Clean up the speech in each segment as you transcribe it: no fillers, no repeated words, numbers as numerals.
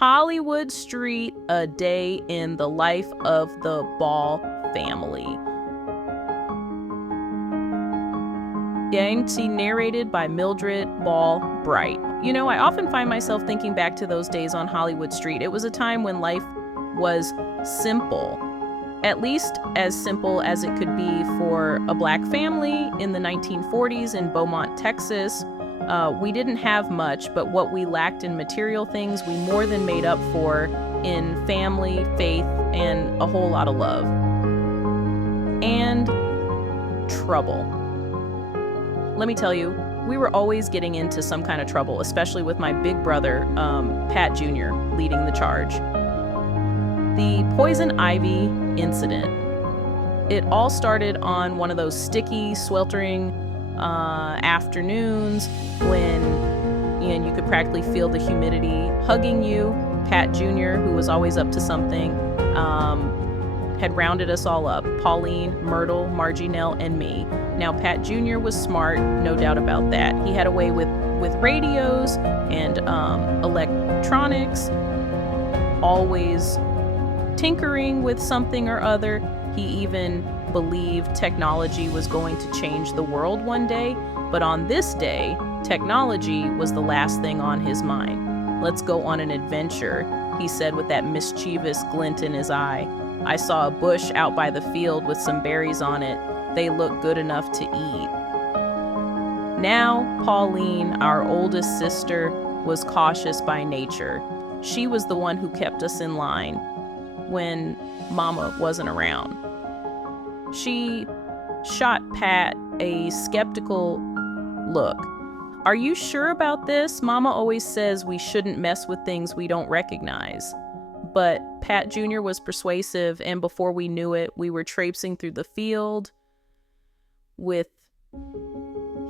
Hollywood Street, a day in the life of the Ball family. Narrated by Mildred Ball Bright. You know, I often find myself thinking back to those days on Hollywood Street. It was a time when life was simple, at least as simple as it could be for a Black family in the 1940s in Beaumont, Texas. We didn't have much, but what we lacked in material things, we more than made up for in family, faith, and a whole lot of love. And trouble. Let me tell you, we were always getting into some kind of trouble, especially with my big brother, Pat Jr., leading the charge. The poison ivy incident. It all started on one of those sticky, sweltering afternoons when you could practically feel the humidity hugging you. Pat Jr., who was always up to something, had rounded us all up. Pauline, Myrtle, Margie Nell, and me. Now, Pat Jr. was smart, no doubt about that. He had a way with radios and electronics, always tinkering with something or other. He even believed technology was going to change the world one day, but on this day, technology was the last thing on his mind. "Let's go on an adventure," he said with that mischievous glint in his eye. "I saw a bush out by the field with some berries on it. They look good enough to eat." Now, Pauline, our oldest sister, was cautious by nature. She was the one who kept us in line when Mama wasn't around. She shot Pat a skeptical look. "Are you sure about this? Mama always says we shouldn't mess with things we don't recognize." But Pat Jr. was persuasive, and before we knew it, we were traipsing through the field with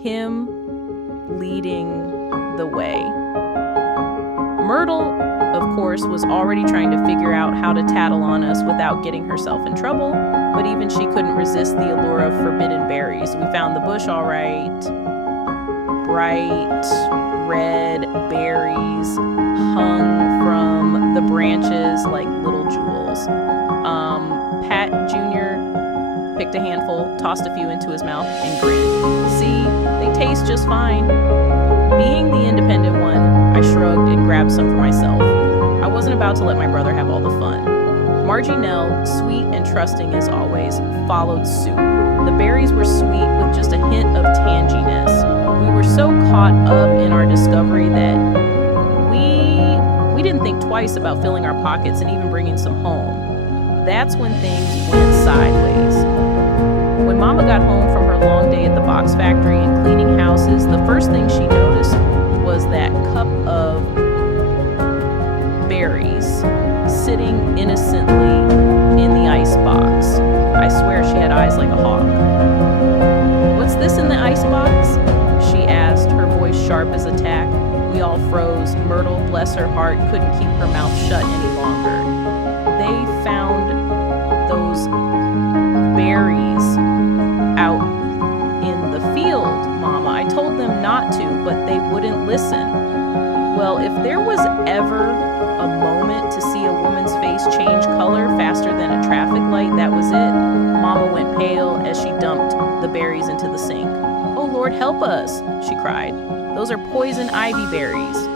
him leading the way. Myrtle, of course, was already trying to figure out how to tattle on us without getting herself in trouble, but even she couldn't resist the allure of forbidden berries. We found the bush all right. Bright red berries hung from the branches like little jewels. Pat Jr. picked a handful, tossed a few into his mouth, and grinned. "See, they taste just fine." Being the independent one, I shrugged and grabbed some for myself. I wasn't about to let my brother have all the fun. Margie Nell, sweet and trusting as always, followed suit. The berries were sweet with just a hint of tanginess. We were so caught up in our discovery that we didn't think twice about filling our pockets and even bringing some home. That's when things went sideways. When Mama got home from her long day at the box factory and cleaning houses, the first thing she noticed was that cup of berries sitting innocently in the ice box. I swear she had eyes like a hawk. "What's this in the ice box?" she asked, her voice sharp as a tack. We all froze. Myrtle, bless her heart, couldn't keep her mouth shut any longer. "They found those berries out in the field, Mama. I told them not to, but they wouldn't listen." Well, if there was ever a moment to see a woman's face change color faster than a traffic light, that was it. Mama went pale as she dumped the berries into the sink. "Oh, Lord, help us," she cried. "Those are poison ivy berries."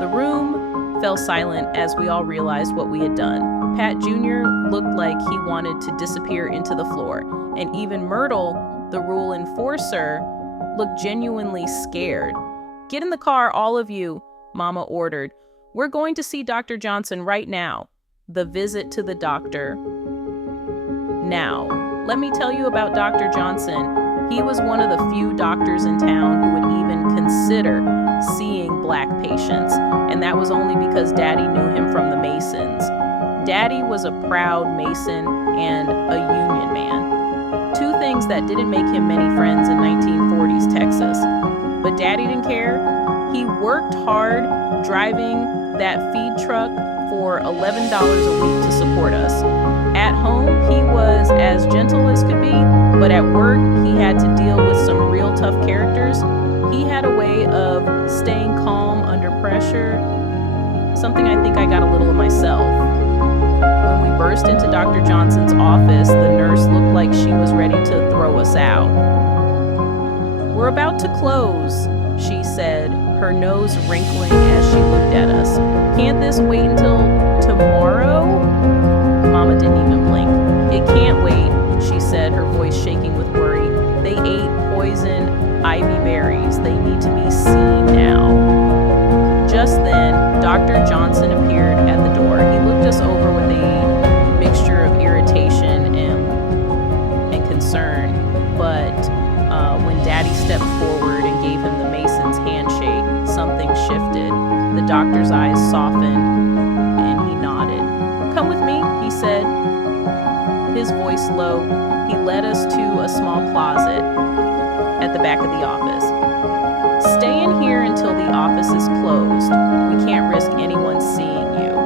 The room fell silent as we all realized what we had done. Pat Jr. looked like he wanted to disappear into the floor, and even Myrtle, the rule enforcer, looked genuinely scared. "Get in the car, all of you," Mama ordered. "We're going to see Dr. Johnson right now." The visit to the doctor. Now, let me tell you about Dr. Johnson. He was one of the few doctors in town who would even consider seeing Black patients, and that was only because Daddy knew him from the Masons. Daddy was a proud Mason and a Union man. Two things that didn't make him many friends in 1940s Texas. But Daddy didn't care. He worked hard driving that feed truck for $11 a week to support us. At home, he was as gentle as could be, but at work, he had to deal with some real tough characters. He had a way of staying calm under pressure, something I think I got a little burst into Dr. Johnson's office, the nurse looked like she was ready to throw us out. "We're about to close," she said, her nose wrinkling as she looked at us. "Can't this wait until tomorrow?" Mama didn't even blink. "It can't wait," she said, her voice shaking with worry. "They ate poison ivy berries. They need to be seen now." Just then, Dr. Johnson appeared at the door. He looked us over with a mixture of irritation and concern, but when Daddy stepped forward and gave him the Mason's handshake, something shifted. The doctor's eyes softened, and he nodded. "Come with me," he said, his voice low. He led us to a small closet at the back of the office. "Stay in here until the office is closed. We can't risk anyone seeing you."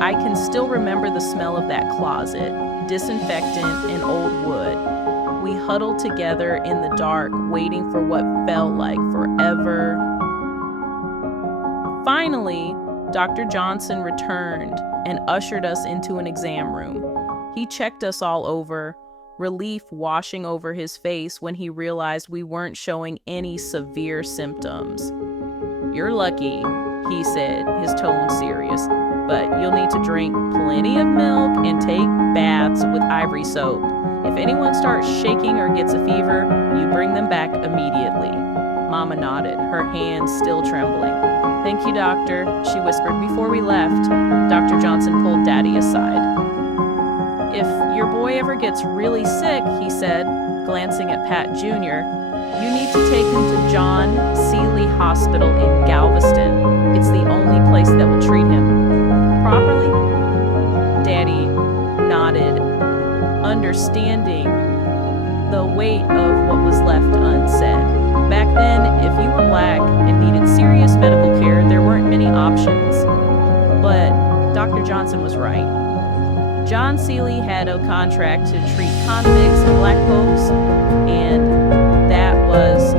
I can still remember the smell of that closet, disinfectant and old wood. We huddled together in the dark, waiting for what felt like forever. Finally, Dr. Johnson returned and ushered us into an exam room. He checked us all over, relief washing over his face when he realized we weren't showing any severe symptoms. "You're lucky," he said, his tone serious, "but you'll need to drink plenty of milk and take baths with ivory soap. If anyone starts shaking or gets a fever, you bring them back immediately." Mama nodded, her hands still trembling. "Thank you, doctor," she whispered. Before we left, Dr. Johnson pulled Daddy aside. "If your boy ever gets really sick," he said, glancing at Pat Jr., "you need to take him to John Seeley Hospital in Galveston. It's the only place that will treat him properly." Daddy nodded, understanding the weight of what was left unsaid. Back then, if you were Black and needed serious medical care, there weren't many options. But Dr. Johnson was right. John Seeley had a contract to treat convicts and Black folks, and that was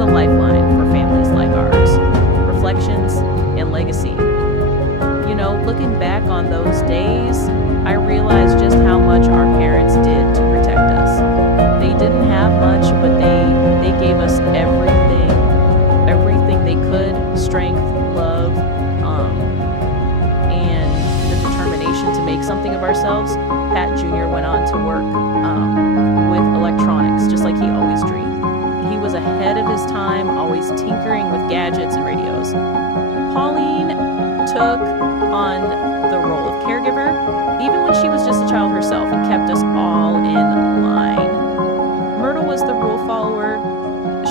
a lifeline for families like ours. Reflections and legacy. You know, looking back on those days, I realized just how much our parents did to protect us. They didn't have much, but they gave us everything they could, strength, love, and the determination to make something of ourselves. Pat Jr. went on to work with electronics, just like he always dreamed. He was ahead of his time, always tinkering with gadgets and radios. Pauline took on the role of caregiver, even when she was just a child herself, and kept us all in line. Myrtle was the rule follower,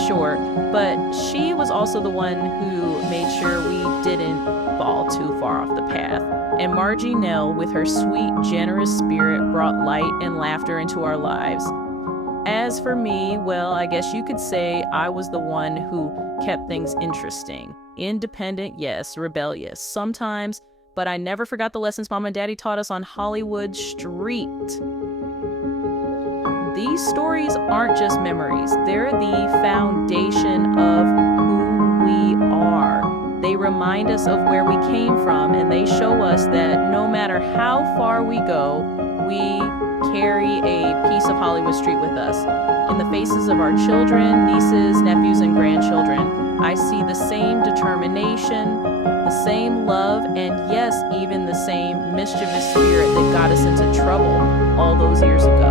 sure, but she was also the one who made sure we didn't fall too far off the path. And Margie Nell, with her sweet, generous spirit, brought light and laughter into our lives. As for me, well, I guess you could say I was the one who kept things interesting. Independent, yes, rebellious sometimes, but I never forgot the lessons Mom and Daddy taught us on Hollywood Street. These stories aren't just memories. They're the foundation of who we are. They remind us of where we came from, and they show us that no matter how far we go, we carry a piece of Hollywood Street with us. In the faces of our children, nieces, nephews, and grandchildren, I see the same determination, the same love, and yes, even the same mischievous spirit that got us into trouble all those years ago.